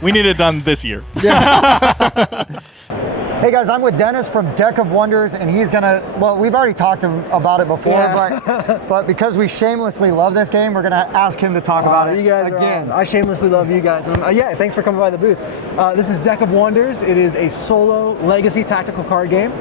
We need it done this year. Hey guys, I'm with Dennis from Deck of Wonders, and he's gonna, well, we've already talked about it before, but because we shamelessly love this game, we're gonna ask him to talk about it you guys again. I shamelessly love you guys. Yeah, thanks for coming by the booth. This is Deck of Wonders. It is a solo legacy tactical card game.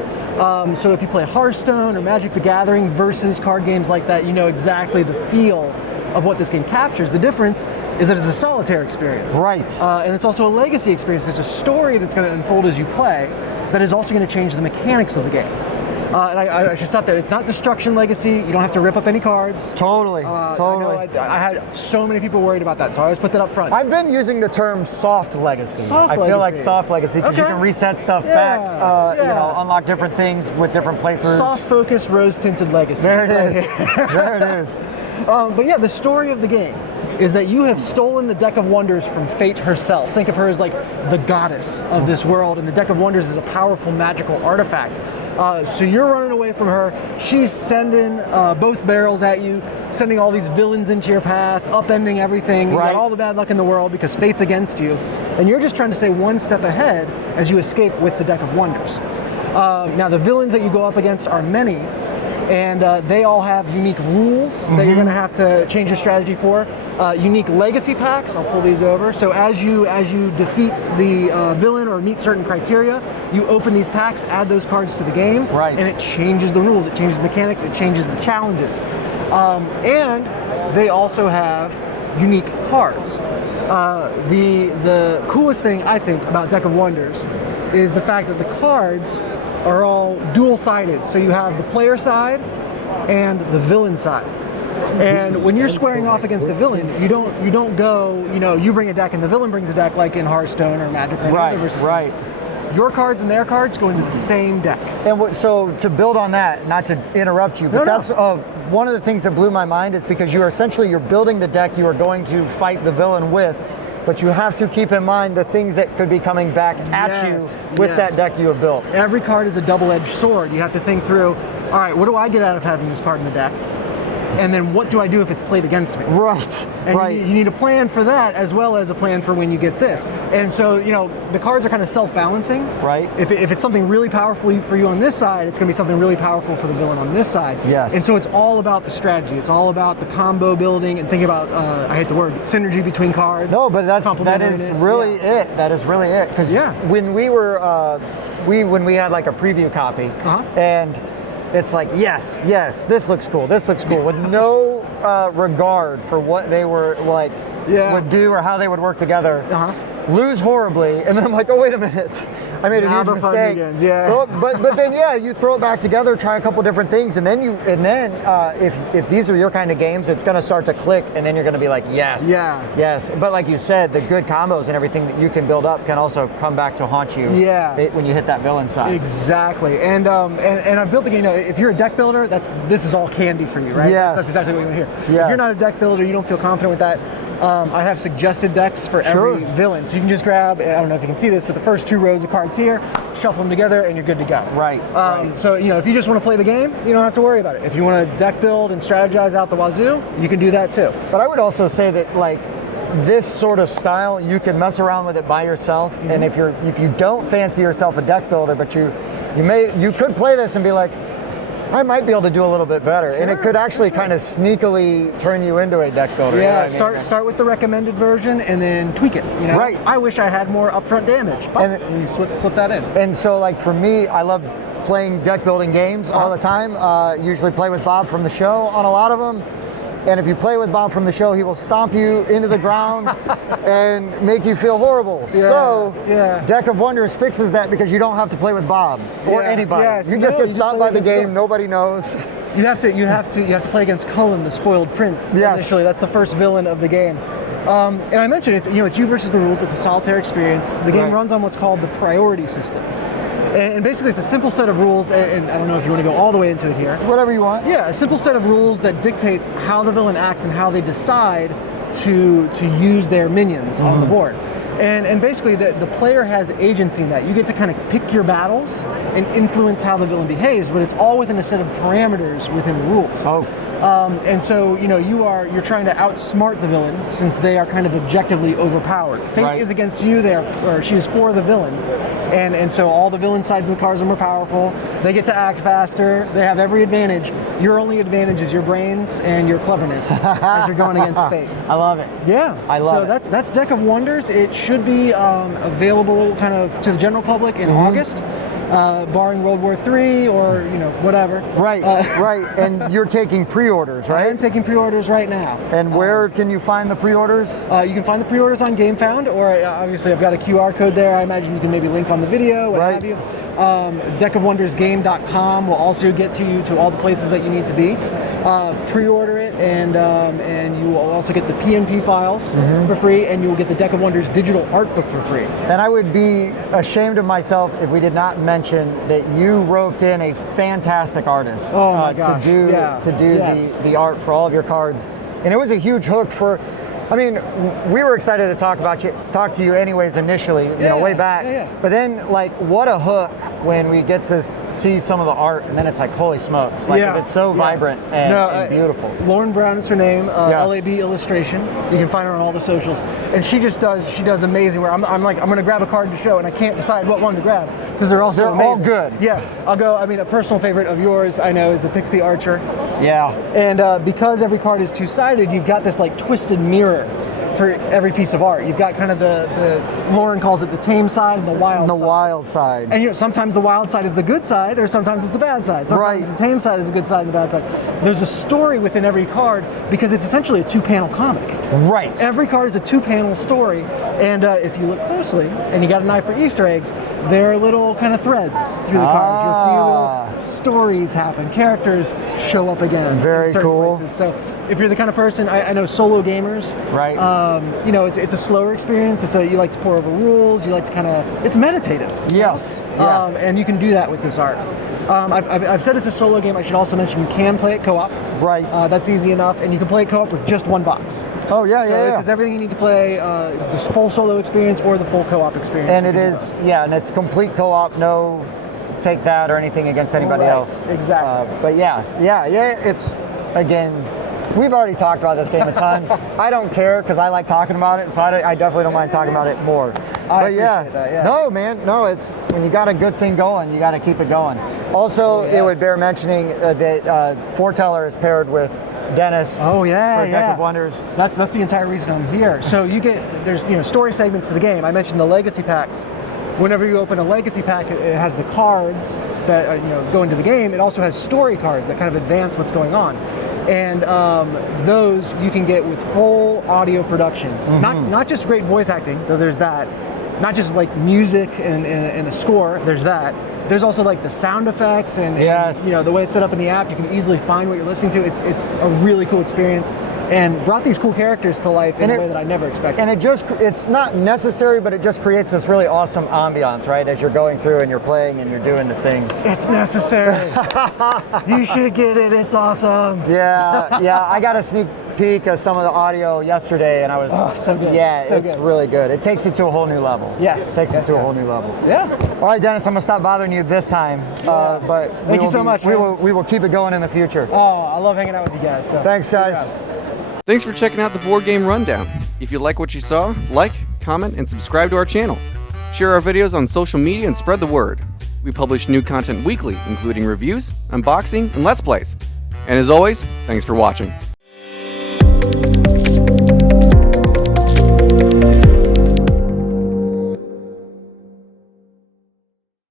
So if you play Hearthstone or Magic the Gathering versus card games like that, you know exactly the feel of what this game captures. The difference is that it's a solitaire experience. Right. And it's also a legacy experience. There's a story that's going to unfold as you play that is also going to change the mechanics of the game. And I should stop there. It's not Destruction Legacy. You don't have to rip up any cards. Totally. I had so many people worried about that, so I always put that up front. I've been using the term soft legacy. I feel like soft legacy because you can reset stuff back, you know, unlock different things with different playthroughs. Soft focus, rose tinted legacy. There it is. There it is. But yeah, the story of the game is that you have stolen the Deck of Wonders from Fate herself. Think of her as like the goddess of this world, and the Deck of Wonders is a powerful magical artifact. So you're running away from her. She's sending both barrels at you, sending all these villains into your path, upending everything. You got all the bad luck in the world because fate's against you. And you're just trying to stay one step ahead as you escape with the Deck of Wonders. Now, the villains that you go up against are many, and they all have unique rules that you're going to have to change your strategy for. Unique legacy packs. I'll pull these over. So as you defeat the villain or meet certain criteria, you open these packs, add those cards to the game, and it changes the rules, it changes the mechanics, it changes the challenges. And they also have unique cards. The coolest thing I think about Deck of Wonders is the fact that the cards are all dual-sided. So you have the player side and the villain side. And when you're squaring off against a villain, you don't go, you know, you bring a deck and the villain brings a deck like in Hearthstone or Magic or Right. Your cards and their cards go into the same deck. And so to build on that, not to interrupt you, but that's one of the things that blew my mind is because you're building the deck you are going to fight the villain with, but you have to keep in mind the things that could be coming back at you with that deck you have built. Every card is a double-edged sword. You have to think through, all right, what do I get out of having this card in the deck? And then what do I do if it's played against me? Right, and you need a plan for that as well as a plan for when you get this. And so, you know, the cards are kind of self-balancing. Right. If it's something really powerful for you on this side, it's going to be something really powerful for the villain on this side. Yes. And so it's all about the strategy. It's all about the combo building and thinking about, I hate the word, synergy between cards. No, but that is really it. That is really it. Because when we were, when we had like a preview copy, and it's like, yes, this looks cool, with no regard for what they were like, would do or how they would work together. Lose horribly, and then I'm like, oh, wait a minute. I made a huge mistake. But then you throw it back together, try a couple different things, and then if these are your kind of games, it's going to start to click, and then you're going to be like, yes. But like you said, the good combos and everything that you can build up can also come back to haunt you. When you hit that villain side. Exactly. And I've built the game. You know, if you're a deck builder, this is all candy for you, right? Yes. That's exactly what you want to hear. If you're not a deck builder, you don't feel confident with that. I have suggested decks for every villain. So you can just grab, I don't know if you can see this, but the first 2 rows of cards here, shuffle them together, and you're good to go. Right. So, you know, if you just want to play the game, you don't have to worry about it. If you want to deck build and strategize out the wazoo, you can do that too. But I would also say that, like, this sort of style, you can mess around with it by yourself. And if you don't fancy yourself a deck builder, but you could play this and be like, I might be able to do a little bit better, and it could actually kind of sneakily turn you into a deck builder. Yeah, you know start with the recommended version and then tweak it. You know? Right. I wish I had more upfront damage, but you slip that in. And so, like for me, I love playing deck building games all the time. Usually play with Bob from the show on a lot of them. And if you play with Bob from the show, he will stomp you into the ground and make you feel horrible. Deck of Wonders fixes that because you don't have to play with Bob or anybody. You just get stopped by the game. Nobody knows. You have to play against Cullen, the spoiled prince. Initially, that's the first villain of the game. And I mentioned it's you versus the rules. It's a solitaire experience. The game runs on what's called the priority system. And basically, it's a simple set of rules, and I don't know if you want to go all the way into it here. Whatever you want. Yeah, a simple set of rules that dictates how the villain acts and how they decide to use their minions on the board. And basically, the player has agency in that. You get to kind of pick your battles and influence how the villain behaves, but it's all within a set of parameters within the rules. And so, you're trying to outsmart the villain since they are kind of objectively overpowered. Fate is against you there, or she is for the villain. And so all the villain sides of the cars are more powerful. They get to act faster. They have every advantage. Your only advantage is your brains and your cleverness as you're going against Fate. I love it. Yeah. I love it. So that's Deck of Wonders. It should be available kind of to the general public in August. Barring World War III or whatever. Right, right. And you're taking pre-orders, right? I'm taking pre-orders right now. And where can you find the pre-orders? You can find the pre-orders on GameFound, or obviously I've got a QR code there. I imagine you can maybe link on the video, what have you. deckofwondersgame.com will also get to you to all the places that you need to be. Pre-order it, and you will also get the PNP files for free, and you will get the Deck of Wonders digital art book for free. And I would be ashamed of myself if we did not mention that you roped in a fantastic artist to do the art for all of your cards, and it was a huge hook for. I mean, we were excited to talk to you anyways initially, way back. But then, like, what a hook when we get to see some of the art, and then it's like, holy smokes, like, 'cause it's so vibrant and beautiful. Lauren Brown is her name, LAB Illustration. You can find her on all the socials, and she does amazing work. I'm going to grab a card to show, and I can't decide what one to grab because they're all all good. Yeah, I'll go. I mean, a personal favorite of yours I know is the Pixie Archer. Yeah. And because every card is two-sided, you've got this like twisted mirror for every piece of art. You've got kind of the Lauren calls it the tame side and the wild side. The wild side. And sometimes the wild side is the good side, or sometimes it's the bad side. Sometimes the tame side is the good side and the bad side. There's a story within every card because it's essentially a two-panel comic. Right. Every card is a two-panel story, and if you look closely, and you got an eye for Easter eggs, there are little kind of threads through the cards. You'll see little stories happen. Characters show up again. Very cool. Places. So if you're the kind of person, I know solo gamers. Right. It's a slower experience. You like to pour over rules. You like to it's meditative. Yes. And you can do that with this art. I've said it's a solo game. I should also mention you can play it co-op. Right. That's easy enough, and you can play it co-op with just one box. Oh yeah, so this is everything you need to play this full solo experience or the full co-op experience. And and it's complete co-op. No, take that or anything against anybody else. Exactly. But it's again. We've already talked about this game a ton. I don't care because I like talking about it, so I definitely don't mind talking about it more. I appreciate that. No, man, no. It's when you got a good thing going, you got to keep it going. Also, it would bear mentioning that Foreteller is paired with Dennis. Oh yeah, for Deck of Wonders. That's the entire reason I'm here. So there's story segments to the game. I mentioned the legacy packs. Whenever you open a legacy pack, it has the cards that go into the game. It also has story cards that kind of advance what's going on. And those you can get with full audio production. Not just great voice acting, though there's that. Not just like music and a score, there's that. There's also like the sound effects and the way it's set up in the app. You can easily find what you're listening to. It's a really cool experience and brought these cool characters to life in a way that I never expected. And it's not necessary, but it just creates this really awesome ambiance, right? As you're going through and you're playing and you're doing the thing. It's necessary. You should get it. It's awesome. Yeah. I got a sneak peek of some of the audio yesterday, and I was so good. Yeah, so it's good. Really good. It takes it to a whole new level. Yes, takes it to a whole new level. Yeah. All right, Dennis, I'm gonna stop bothering you this time. But thank you so much. We will keep it going in the future. Oh, I love hanging out with you guys. So thanks, guys. Thanks for checking out the Board Game Rundown. If you like what you saw, like, comment, and subscribe to our channel. Share our videos on social media and spread the word. We publish new content weekly, including reviews, unboxing, and Let's Plays. And as always, thanks for watching.